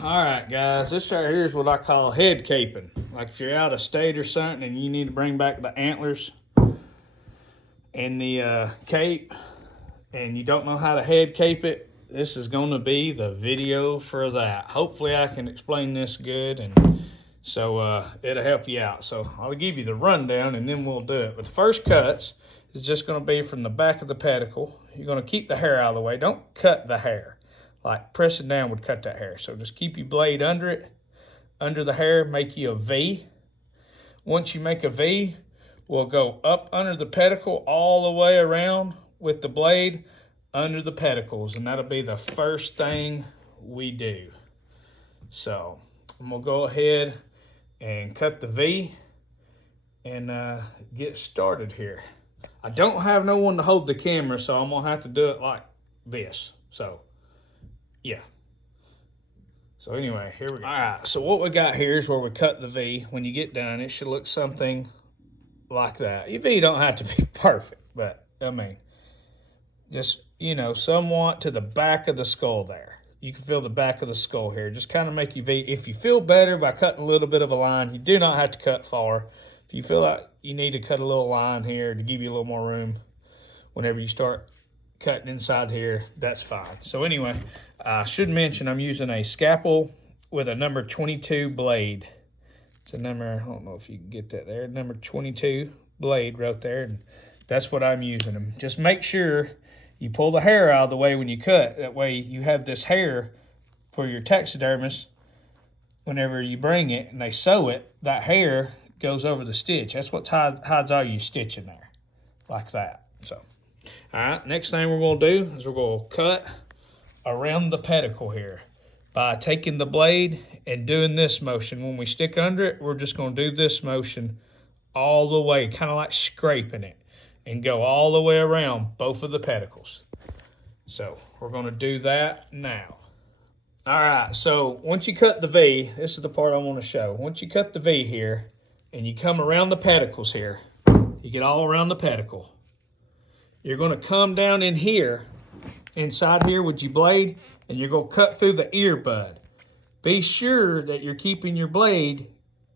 All right, guys, this right here is what I call head caping. Like if you're out of state or something and you need to bring back the antlers and the cape and you don't know how to head cape it, this is going to be the video for that. Hopefully I can explain this good, and so it'll help you out. So I'll give you the rundown and then we'll do it. But the first cuts is just going to be from the back of the pedicle. You're going to keep the hair out of the way. Don't cut the hair. Like pressing down would cut that hair. So just keep your blade under it, under the hair, make you a V. Once you make a V, we'll go up under the pedicle all the way around with the blade under the pedicles, and that'll be the first thing we do. So I'm gonna go ahead and cut the V and get started here. I don't have no one to hold the camera, so I'm gonna have to do it like this. So yeah. So anyway, here we go. All right, so what we got here is where we cut the V. When you get done, it should look something like that. Your V don't have to be perfect, but I mean, just, you know, somewhat to the back of the skull there. You can feel the back of the skull here. Just kind of make your V. If you feel better by cutting a little bit of a line, you do not have to cut far. If you feel like you need to cut a little line here to give you a little more room whenever you start cutting inside here, that's fine. So anyway, I should mention I'm using a scalpel with a number 22 blade. It's a number, I don't know if you can get that there, number 22 blade right there, and that's what I'm using them. Just make sure you pull the hair out of the way when you cut. That way you have this hair for your taxidermist. Whenever you bring it and they sew it, that hair goes over the stitch. That's what hides all your stitching there, like that. So, all right, next thing we're gonna do is we're gonna cut around the pedicle here by taking the blade and doing this motion. When we stick under it, we're just gonna do this motion all the way, kind of like scraping it, and go all the way around both of the pedicles. So we're gonna do that now. All right, so once you cut the V, this is the part I wanna show. Once you cut the V here, and you come around the pedicles here, you get all around the pedicle, you're gonna come down in here, inside here with your blade, and you're gonna cut through the earbud. Be sure that you're keeping your blade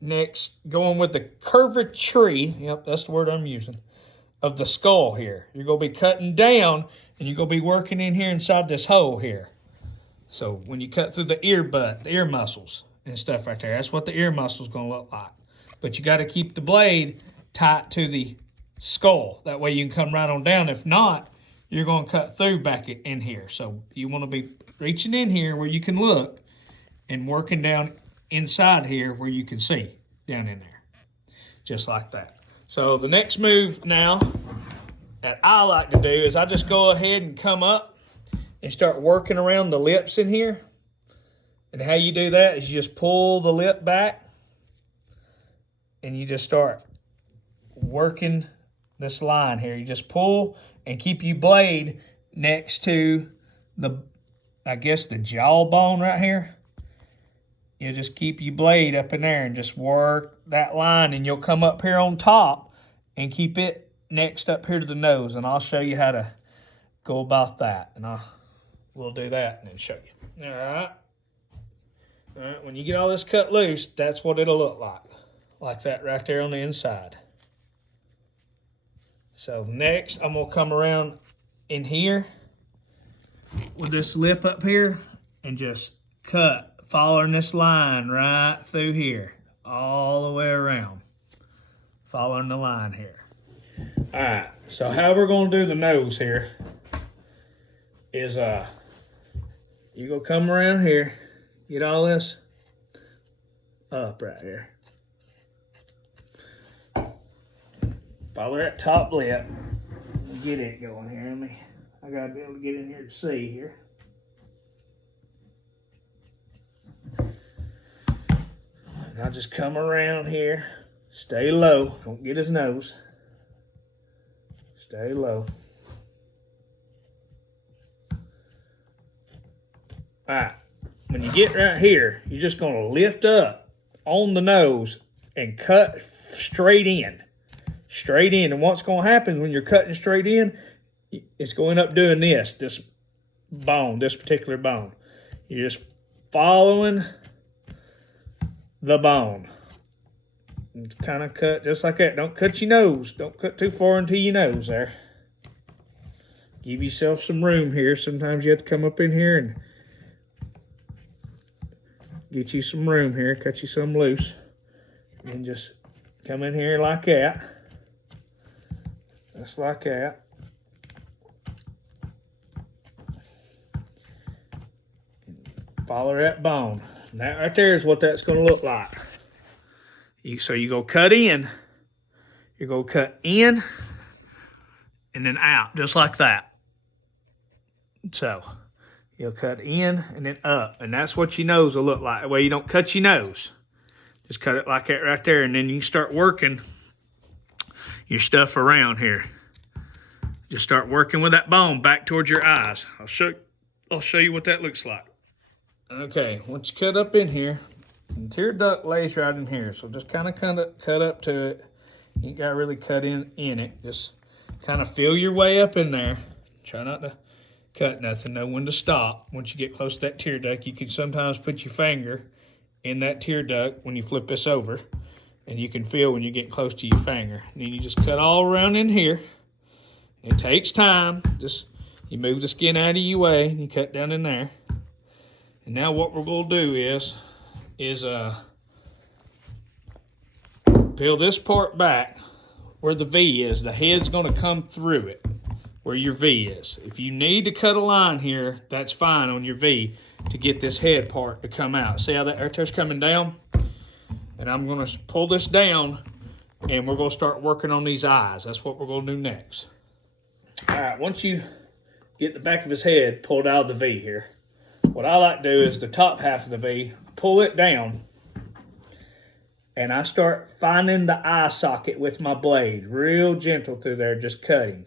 next, going with the curvature, yep, that's the word I'm using, of the skull here. You're gonna be cutting down, and you're gonna be working in here inside this hole here. So when you cut through the earbud, the ear muscles and stuff right there, that's what the ear muscle's gonna look like. But you gotta keep the blade tight to the skull. That way you can come right on down. If not, you're gonna cut through back in here. So you wanna be reaching in here where you can look and working down inside here where you can see down in there. Just like that. So the next move now that I like to do is I just go ahead and come up and start working around the lips in here. And how you do that is you just pull the lip back and you just start working this line here. You just pull and keep your blade next to the, I guess, the jawbone right here. You just keep your blade up in there and just work that line, and you'll come up here on top and keep it next up here to the nose, and I'll show you how to go about that, and we'll do that and then show you. All right. All right, when you get all this cut loose, that's what it'll look like that right there on the inside. So next, I'm gonna come around in here with this lip up here and just cut, following this line right through here, all the way around, following the line here. All right, so how we're gonna do the nose here is you gonna come around here, get all this up right here. Follow that top lip. Get it going here. I gotta be able to get in here to see here. And I'll just come around here. Stay low. Don't get his nose. Stay low. Alright. When you get right here, you're just gonna lift up on the nose and cut straight in. Straight in. And what's going to happen when you're cutting straight in, it's going up doing this bone, this particular bone. You just following the bone. Kind of cut just like that. Don't cut your nose. Don't cut too far into your nose there. Give yourself some room here. Sometimes you have to come up in here and get you some room here. Cut you some loose. And just come in here like that. Just like that. Follow that bone. And that right there is what that's going to look like. So you go cut in. You go cut in and then out, just like that. So you'll cut in and then up. And that's what your nose will look like. That way you don't cut your nose. Just cut it like that right there. And then you can start working your stuff around here. Just start working with that bone back towards your eyes. I'll show you what that looks like. Okay, once you cut up in here, the tear duct lays right in here. So just kind of cut up to it. You ain't got to really cut in it. Just kind of feel your way up in there. Try not to cut nothing. Know when to stop. Once you get close to that tear duct, you can sometimes put your finger in that tear duct when you flip this over. And you can feel when you get close to your finger. And then you just cut all around in here. It takes time. Just you move the skin out of your way and you cut down in there. And now what we're going to do is peel this part back where the V is. The head's going to come through it where your V is. If you need to cut a line here, that's fine on your V to get this head part to come out. See how that right there's coming down? And I'm going to pull this down and we're going to start working on these eyes. That's what we're going to do next. All right, once you get the back of his head pulled out of the V here, what I like to do is the top half of the V, pull it down, and I start finding the eye socket with my blade. Real gentle through there, just cutting.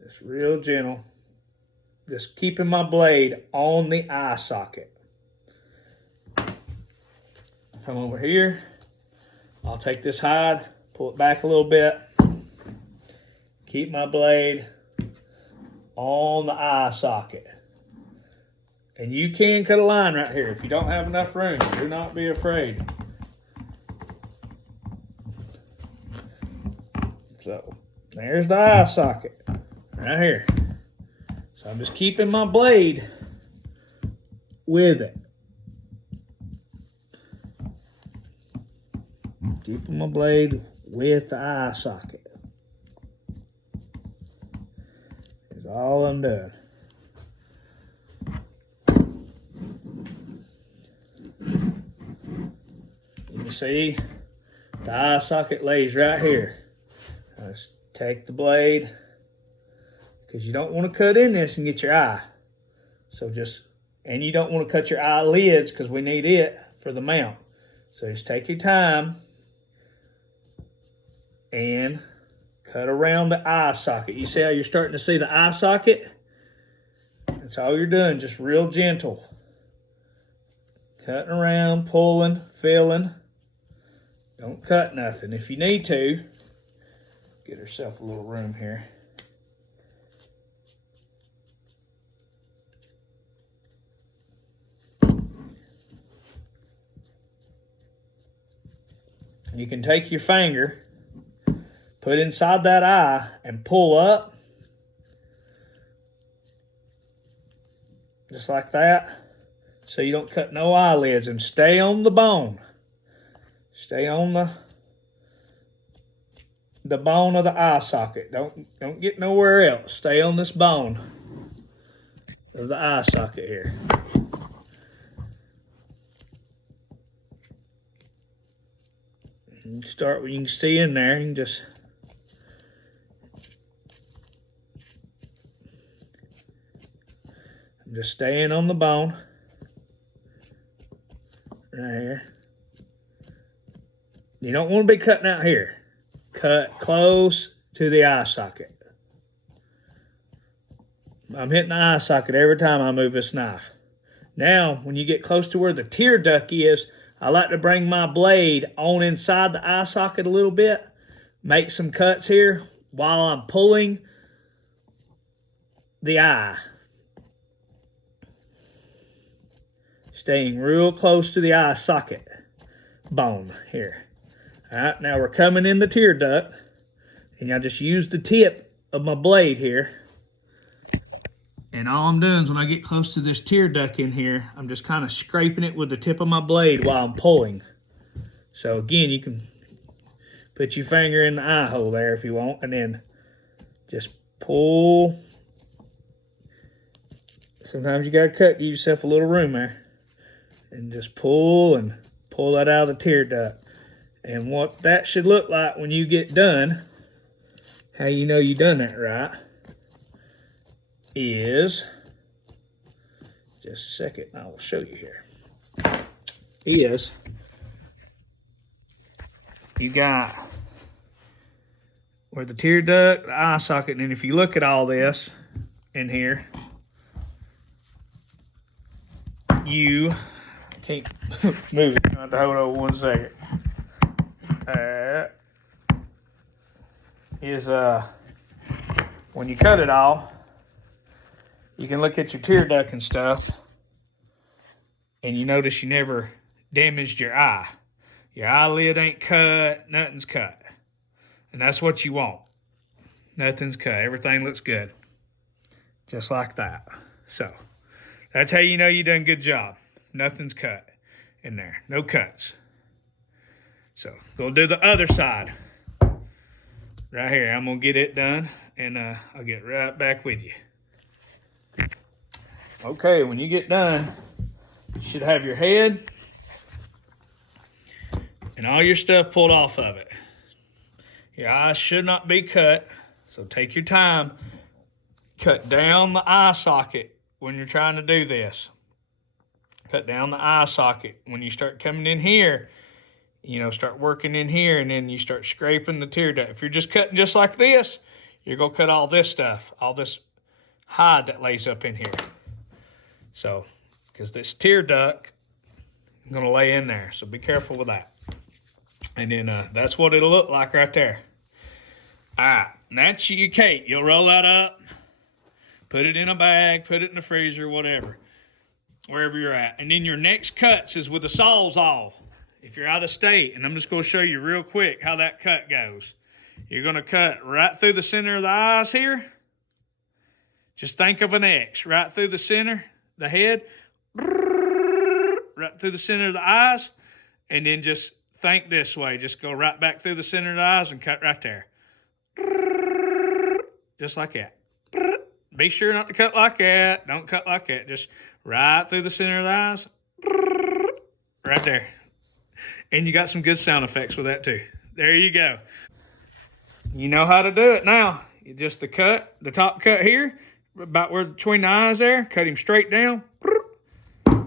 Just real gentle. Just keeping my blade on the eye socket. Come over here. I'll take this hide, pull it back a little bit. Keep my blade on the eye socket. And you can cut a line right here. If you don't have enough room, do not be afraid. So, there's the eye socket right here. So I'm just keeping my blade with it. Keeping my blade with the eye socket. That's all I'm doing. You see, the eye socket lays right here. Just take the blade, because you don't want to cut in this and get your eye. So and you don't want to cut your eyelids because we need it for the mount. So just take your time and cut around the eye socket. You see how you're starting to see the eye socket? That's all you're doing, just real gentle. Cutting around, pulling, feeling. Don't cut nothing. If you need to, get yourself a little room here. You can take your finger, put inside that eye, and pull up. Just like that. So you don't cut no eyelids, and stay on the bone. Stay on the bone of the eye socket. Don't get nowhere else. Stay on this bone of the eye socket here. You start what you can see in there. You can just I'm just staying on the bone right here. You don't want to be cutting out here. Cut close to the eye socket. I'm hitting the eye socket every time I move this knife. Now, when you get close to where the tear duct is, I like to bring my blade on inside the eye socket a little bit. Make some cuts here while I'm pulling the eye. staying real close to the eye socket bone here. All right, now we're coming in the tear duct, and I just use the tip of my blade here. And all I'm doing is when I get close to this tear duct in here, I'm just kind of scraping it with the tip of my blade while I'm pulling. So again, you can put your finger in the eye hole there if you want, and then just pull. Sometimes you gotta give yourself a little room there. And just pull that out of the tear duct. And what that should look like when you get done, how you know you done that right, is, just a second, I will show you here, is you got where the tear duct, the eye socket, and then if you look at all this in here, you can't move it. I have to hold on 1 second. When you cut it off, you can look at your tear duct and stuff, and you notice you never damaged your eye. Your eyelid ain't cut, nothing's cut. And that's what you want. Nothing's cut, everything looks good. Just like that. So, that's how you know you done a good job. Nothing's cut in there, no cuts. So, we'll do the other side. Right here, I'm gonna get it done, and I'll get right back with you. Okay, when you get done, you should have your head and all your stuff pulled off of it. Your eyes should not be cut, so take your time. Cut down the eye socket when you're trying to do this. Cut down the eye socket. When you start coming in here, you know, start working in here, and then you start scraping the tear duct. If you're just cutting just like this, you're gonna cut all this stuff, all this hide that lays up in here. So, because this tear duct is gonna lay in there, so be careful with that. And then that's what it'll look like right there. All right, and that's your cape. You'll roll that up, put it in a bag, put it in the freezer, whatever, wherever you're at. And then your next cuts is with the saws off. If you're out of state, and I'm just going to show you real quick how that cut goes. You're going to cut right through the center of the eyes here. Just think of an X right through the center, the head, right through the center of the eyes, and then just think this way. Just go right back through the center of the eyes and cut right there. Just like that. Be sure not to cut like that. Don't cut like that. Just right through the center of the eyes. Right there. And you got some good sound effects with that too. There you go. You know how to do it now. You just the top cut here, about where between the eyes there, cut him straight down.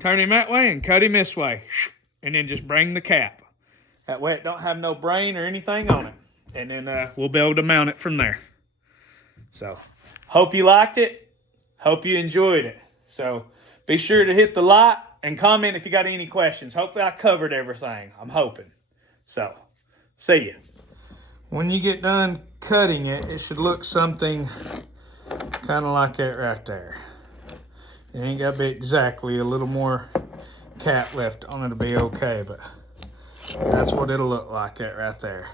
Turn him that way and cut him this way. And then just bring the cap. That way it don't have no brain or anything on it. And then we'll be able to mount it from there. So, hope you liked it. Hope you enjoyed it. So, be sure to hit the like and comment if you got any questions. Hopefully I covered everything. I'm hoping. So, see ya. When you get done cutting it, it should look something kind of like that right there. It ain't got to be exactly. A little more cap left on it to be okay, but that's what it'll look like that right there.